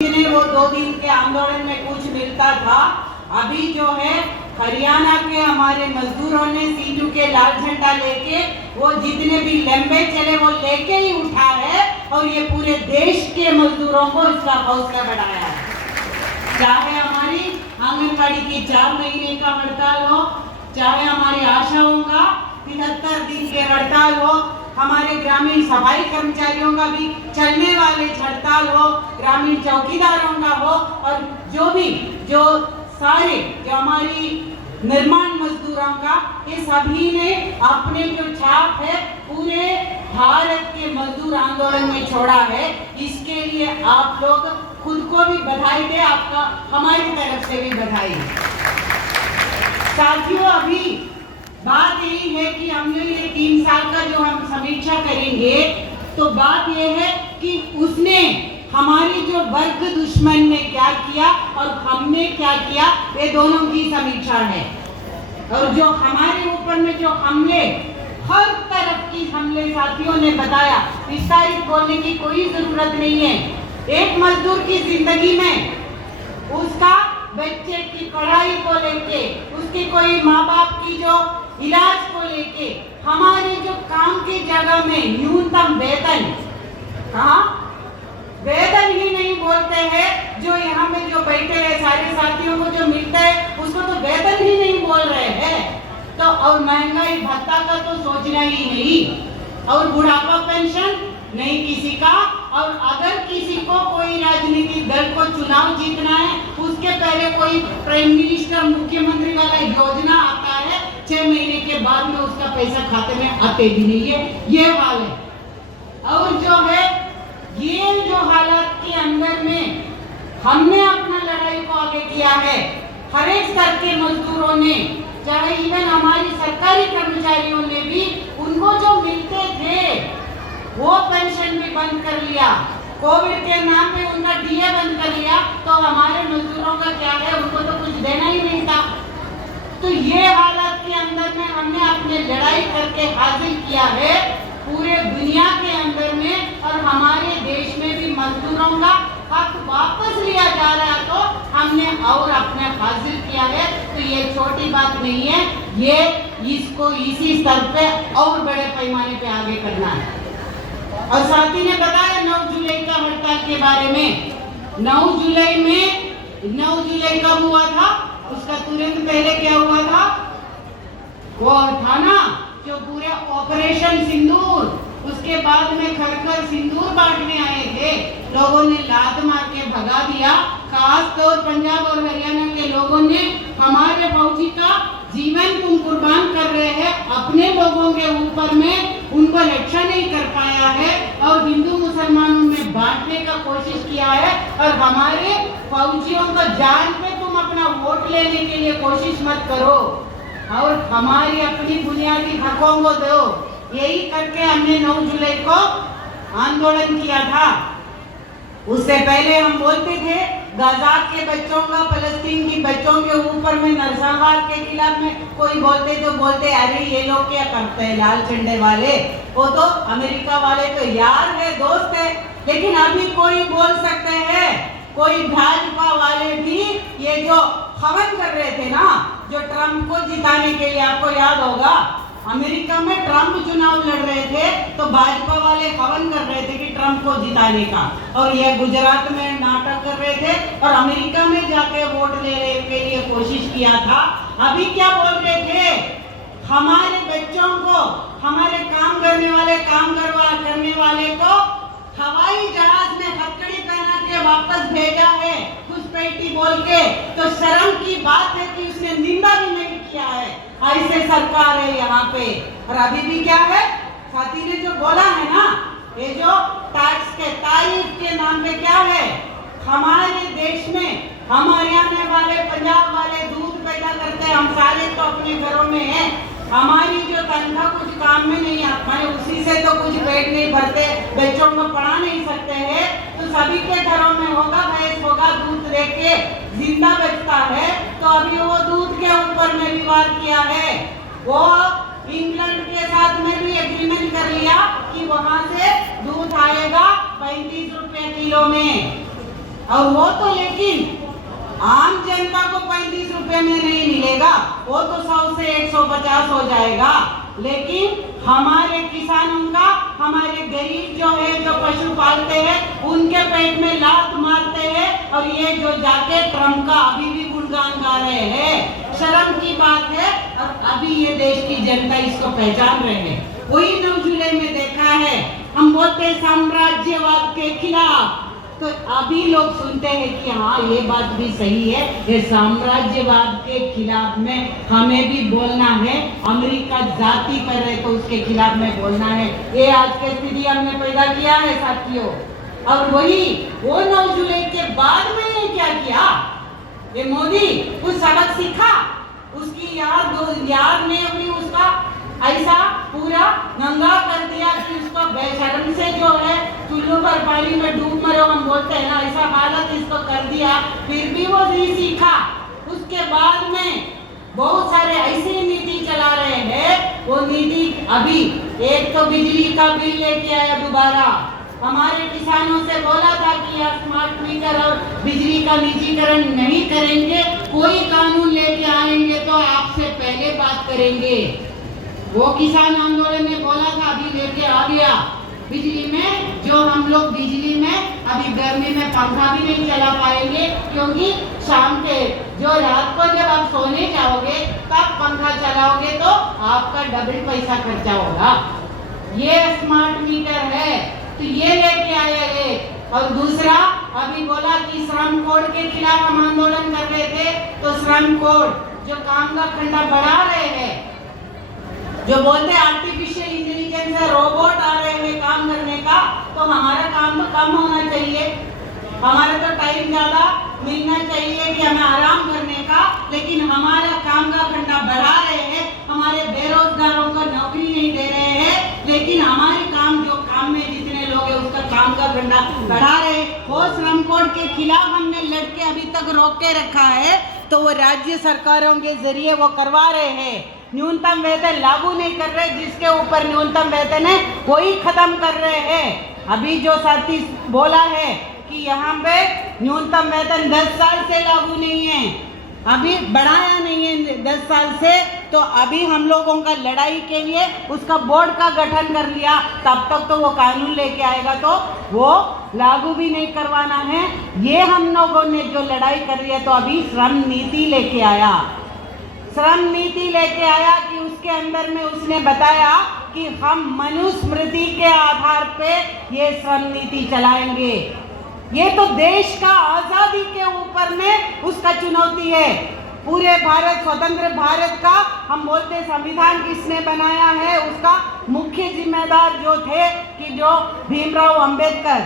वो 2 दिन के आंदोलन में कुछ मिलता था। अभी जो है हरियाणा के हमारे मजदूरों ने सीटू के लाल झंडा लेके वो जितने भी लंबे चले वो लेके ही उठा है और ये पूरे देश के मजदूरों को इसका हौसला बढ़ाया है। चाहे हमारी आंगनबाड़ी की 4 महीने का हड़ताल हो, चाहे हमारी आशाओं का 73 दिन के हड़ताल हो, हमारे ग्रामीण सफाई कर्मचारियों का भी चलने वाले हड़ताल हो, ग्रामीण चौकीदारों का हो, और जो सारे जो हमारी निर्माण मजदूरों का, ये सभी ने अपने जो छाप है पूरे भारत के मजदूर आंदोलन में छोड़ा है। इसके लिए आप लोग खुद को भी बधाई दे, आपका हमारी तरफ से भी बधाई। साथियों, अभी बात यही है कि हमने ये 3 साल का जो हम समीक्षा करेंगे, तो बात ये है कि उसने हमारी जो वर्ग दुश्मन ने क्या किया और हमने क्या किया, ये दोनों की समीक्षा है। और जो हमारे ऊपर में जो हमले, हर तरफ की हमले साथियों ने बताया, विस्तारित बोलने की कोई जरूरत नहीं है। एक मजदूर की जिंदगी में उसका बच्चे की पढ़ाई को लेके, उसकी कोई माँ बाप की जो इलाज को लेके, हमारे जो काम की जगह में न्यूनतम वेतन, कहाँ वेतन ही नहीं बोलते हैं, जो यहाँ पे जो बैठे हैं सारे साथियों को जो मिलता है उसको तो वेतन ही नहीं बोल रहे हैं। तो और महंगाई भत्ता का तो सोचना ही नहीं, और बुढ़ापा पेंशन नहीं किसी का। और अगर किसी को कोई राजनीतिक दल को चुनाव जीतना है, उसके पहले कोई प्राइम मिनिस्टर मुख्यमंत्री वाला योजना आता है, 6 महीने के बाद में उसका पैसा खाते में आते भी नहीं है, ये वाले। और जो है ये जो हालात के अंदर में हमने अपना लड़ाई को आगे किया है, हर एक स्तर के मजदूरों ने, चाहे इवन हमारी सरकारी कर्मचारियों ने भी, उनको जो मिलते थे वो पेंशन भी बंद कर लिया, कोविड के नाम पे उनका डीए बंद कर लिया। तो हमारे मजदूरों का क्या है, उनको तो कुछ देना ही नहीं था। तो ये हालात के अंदर में हमने अपने लड़ाई करके हासिल किया है पूरे दुनिया के अंदर में, और हमारे देश में भी मजदूरों का हक वापस लिया जा रहा है, तो हमने और अपने हासिल किया है। तो ये छोटी बात नहीं है, ये इसको इसी स्तर पे और बड़े पैमाने पे आगे करना है। और साथी ने बताया 9 जुलाई का हड़ताल के बारे में। 9 जुलाई कब हुआ था, उसका तुरंत पहले क्या हुआ था, वो था ना जो पूरे ऑपरेशन सिंदूर, उसके बाद में घर सिंदूर बांटने आए थे, लोगों ने लात मार के भगा दिया। खास तौर पंजाब और हरियाणा के लोगों ने, हमारे फौजी का जीवन तुम कुर्बान कर रहे हैं, अपने लोगों के ऊपर में उनको रक्षा नहीं कर पाया है और हिंदू मुसलमानों में बांटने का कोशिश किया है, और हमारे फौजियों को जान पे तुम अपना वोट लेने के लिए कोशिश मत करो और हमारी अपनी बुनियादी हकों को दो। यही करके हमने 9 जुलाई को आंदोलन किया था। उससे पहले हम बोलते थे गाजा के बच्चों का, फलस्तीन की बच्चों के ऊपर में नरसंहार के खिलाफ में कोई बोलते तो बोलते, अरे ये लोग क्या करते हैं लाल झंडे वाले, वो तो अमेरिका वाले तो यार है, दोस्त है। लेकिन अभी कोई बोल सकते हैं, कोई भाजपा वाले भी ये जो हवन कर रहे थे ना, जो ट्रम्प को जिताने के लिए, आपको याद होगा अमेरिका में ट्रम्प चुनाव लड़ रहे थे, तो भाजपा वाले हवन कर रहे थे कि ट्रम्प को जिताने का, और ये गुजरात में नाटक कर रहे थे और अमेरिका में जाके वोट लेने के लिए कोशिश किया था। अभी क्या बोल रहे थे, हमारे बच्चों को, हमारे काम करने वाले को हवाई जहाज में हथकड़ी पहना के वापस भेजा है, घुसपैठी बोल के। तो शर्म की बात है कि उसने निंदा भी नहीं किया है। ऐसे सरकार है यहाँ पे। और अभी भी क्या है, साथी ने जो बोला है ना, ये जो टैक्स के तारीफ के नाम पे क्या है, हमारे देश में हम हरियाणा वाले, पंजाब वाले दूध पैदा करते हैं, हम सारे तो अपने घरों में हैं, हमारी जो तनख्वाह कुछ काम में नहीं आता है, उसी से तो कुछ पेट नहीं भरते, बच्चों को पढ़ा नहीं सकते हैं। तो सभी के घरों में होगा, भैंस होगा, दूध देके जिंदा बचता है। तो अभी वो दूध के ऊपर में विवाद किया है, वो इंग्लैंड के साथ में भी एग्रीमेंट कर लिया कि वहां से दूध आएगा 35 रुपए किलो में। और वो तो लेकिन आम जनता को 35 रुपए में नहीं मिलेगा, वो तो 100 से 150 हो जाएगा। लेकिन हमारे किसानों का, हमारे गरीब जो है, जो पशु पालते हैं, उनके पेट में लात मारते हैं और ये जो जाके ट्रम्प का अभी भी गुणगान गा रहे हैं। शर्म की बात है। और अभी ये देश की जनता इसको पहचान रहे हैं। वही 9 जुलाई में देखा है, हम बोलते साम्राज्यवाद के खिलाफ, तो अभी लोग सुनते हैं कि हाँ ये बात भी सही है, ये साम्राज्यवाद के खिलाफ में हमें भी बोलना है। अमेरिका जाति कर रहे तो उसके खिलाफ में बोलना है। ये आज की स्थिति हमने पैदा किया है साथियों। और वही वो 9 जुलाई के बाद में ये क्या किया, ये मोदी कुछ सबक सीखा, उसकी याद में अपनी उसका ऐसा पूरा नंगा कर दिया कि उसको बेशर्म से जो है चुल्लू पर पानी में डूब मरो हम बोलते हैं ना, ऐसा हालत इसको कर दिया। फिर भी वो नहीं सीखा। उसके बाद में बहुत सारे ऐसी नीति चला रहे हैं। वो नीति अभी एक तो बिजली का बिल लेके आया दोबारा। हमारे किसानों से बोला था कि आप स्मार्ट मीटर और बिजली का निजीकरण नहीं करेंगे, कोई कानून लेके आएंगे तो आपसे पहले बात करेंगे। वो किसान आंदोलन ने बोला था, अभी लेके आ गया। बिजली में जो हम लोग बिजली में अभी गर्मी में पंखा भी नहीं चला पाएंगे, क्योंकि शाम के जो रात को जब आप सोने जाओगे तब पंखा चलाओगे तो आपका डबल पैसा खर्चा होगा। ये स्मार्ट मीटर है, तो ये लेके आया है। और दूसरा अभी बोला कि श्रम कोड के खिलाफ हम आंदोलन कर रहे थे, तो श्रम कोड जो काम का खंडा बढ़ा रहे हैं, जो बोलते हैं आर्टिफिशियल इंटेलिजेंस है, रोबोट आ रहे हैं काम करने का, तो हमारा काम तो कम होना चाहिए। हमारा तो टाइम ज्यादा मिलना चाहिए कि हमें आराम करने का, लेकिन हमारा काम का घंटा बढ़ा रहे हैं। हमारे बेरोजगारों को नौकरी नहीं दे रहे हैं, लेकिन हमारे काम जो काम में जितने लोग हैं उसका काम का घंटा बढ़ा रहे हैं। वो श्रम कोड के खिलाफ हमने लड़के अभी तक रोक के रखा है, तो वो राज्य सरकारों के जरिए वो करवा रहे हैं। न्यूनतम वेतन लागू नहीं कर रहे, जिसके ऊपर न्यूनतम वेतन है वही खत्म कर रहे हैं। अभी जो साथी बोला है कि यहाँ पे न्यूनतम वेतन 10 साल से लागू नहीं है, अभी बढ़ाया नहीं है 10 साल से, तो अभी हम लोगों का लड़ाई के लिए उसका बोर्ड का गठन कर लिया। तब तक तो वो कानून लेके आएगा तो वो लागू भी नहीं करवाना है। ये हम लोगों ने जो लड़ाई कर रही है, तो अभी श्रम नीति लेके आया। श्रम नीति लेके आया कि उसके अंदर में उसने बताया कि हम मनुस्मृति के आधार पे ये श्रम नीति चलाएंगे। ये तो देश का आजादी के ऊपर में उसका चुनौती है। पूरे भारत, स्वतंत्र भारत का हम बोलते संविधान किसने बनाया है, उसका मुख्य जिम्मेदार जो थे कि जो भीमराव अंबेडकर,